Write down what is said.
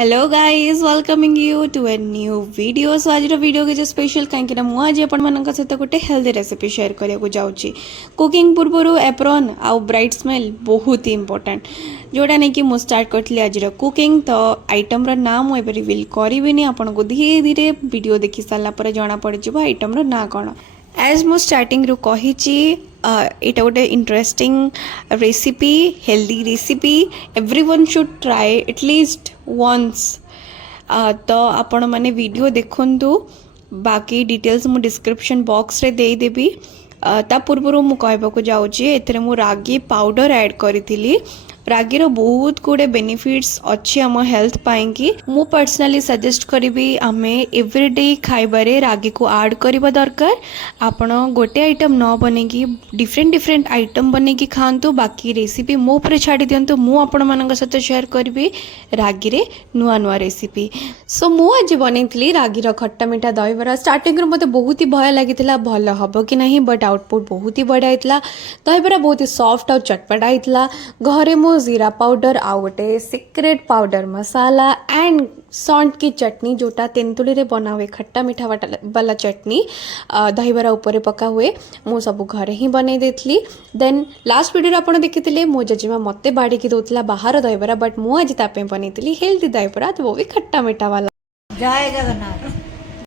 Hello guys welcoming you to a new video. So आज video के special कहीं मुझे आपण सहित गोटे हेल्दी रेसिपी शेयर करने जाऊँगी। कुकिंग पूर्व एप्रन आउ ब्राइट स्मेल बहुत ही इंपोर्टेंट जोटा नहीं कि मुझे स्टार्ट करी आज कुकिंग। तो आइटम ना मुझे रिविल करी आपन को धीरे धीरे वीडियो देखी सारापर जना पड़ आइटम ना कौन। एज मु स्टार्टिंग रू कही यहाँ गोटे interesting recipe healthy recipe everyone should try at least once. तो आपण मैंने वीडियो देखु बाकी डिटेल्स मु डिस्क्रिप्शन बॉक्स रे दे देबी। ता पूर्व मु कहबाकू जाउची एथरे मु रागी पाउडर ऐड करी। रागीर बहुत गुड़े बेनिफिट्स अच्छी आम हेल्थ पाई कि मु पर्सनली सजेस्ट करी आमे एवरीडे खाइबारे रागी को ऐड करबा दरकार। आपण गोटे आइटम न बनेगी डिफरेंट डिफरेंट आइटम बनेगी खातु। बाकी रेसिपी मो पर छाड़ी दिंतु मु आपण मान सहित शेयर करी रागी रे नुआ नुआ रेसिपी। सो मु आज बनई रागीर खट्टा मीठा दहीबरा। स्टार्टिंग रू मते बहुत ही भय लगी भल हम कि नहीं बट आउटपुट बहुत ही बढ़िया होता। दहीबरा बहुत ही सॉफ्ट और चटपटा होता। घरे मु जीरा पाउडर आउ गोटे सिक्रेट पाउडर मसाला एंड सॉन्ट की चटनी जोटा तेंतुली रे बना हुए खट्टा मीठा वाला चटनी दहीबरा ऊपर पका हुए मु सब घरे ही बने देथली। देन लास्ट वीडियो आप देखी मो जजेमा मते बाड़ी की दौला बाहर दहीबरा बट मु आज तापे बनई हेल्दी दहीबरा तो वो भी खट्टा मीठा वाला। जय जगन्नाथ।